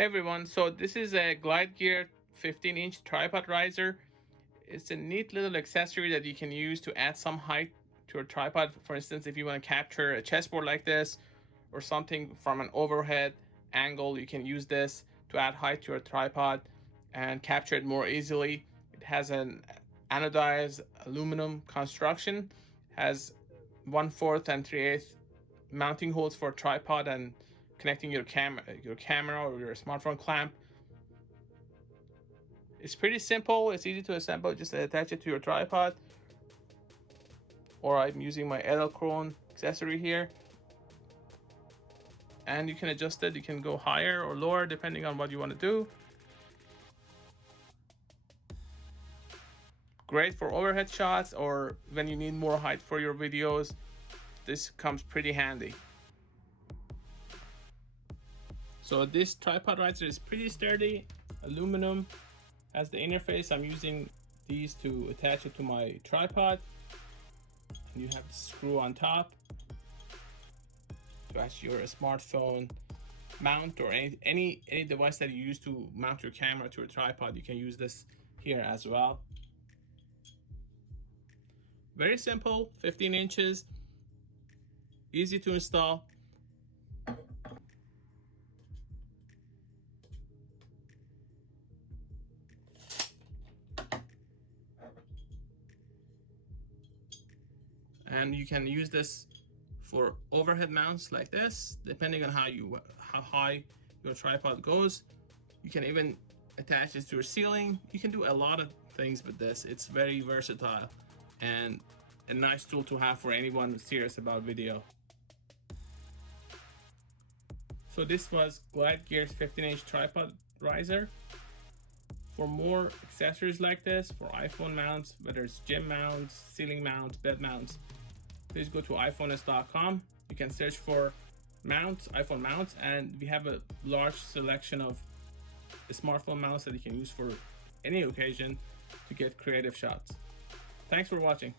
Hey everyone, so this is a 𝐒𝐫𝐢𝐻 15-inch tripod riser. It's a neat little accessory that you can use to add some height to your tripod. For instance, if you want to capture a chessboard like this or something from an overhead angle, you can use this to add height to your tripod and capture it more easily. It has an anodized aluminum construction, has 1/4 and 3/8 mounting holes for a tripod and connecting your camera or your smartphone clamp. It's pretty simple, it's easy to assemble. Just attach it to your tripod, or I'm using my Edelkrone accessory here, and you can adjust it. You can go higher or lower depending on what you want to do. Great for overhead shots or when you need more height for your videos. This comes pretty handy. So this tripod riser is pretty sturdy, aluminum. As the interface, I'm using these to attach it to my tripod. And you have the screw on top to attach your smartphone mount or any device that you use to mount your camera to a tripod. You can use this here as well. Very simple, 15 inches, easy to install. And you can use this for overhead mounts like this, depending on how high your tripod goes. You can even attach this to your ceiling. You can do a lot of things with this. It's very versatile and a nice tool to have for anyone serious about video. So this was 𝐒𝐫𝐢𝐻's 15-inch tripod riser. For more accessories like this, for iPhone mounts, whether it's gym mounts, ceiling mounts, bed mounts, please go to iPhinders.com. You can search for mounts, iPhone mounts, and we have a large selection of smartphone mounts that you can use for any occasion to get creative shots. Thanks for watching.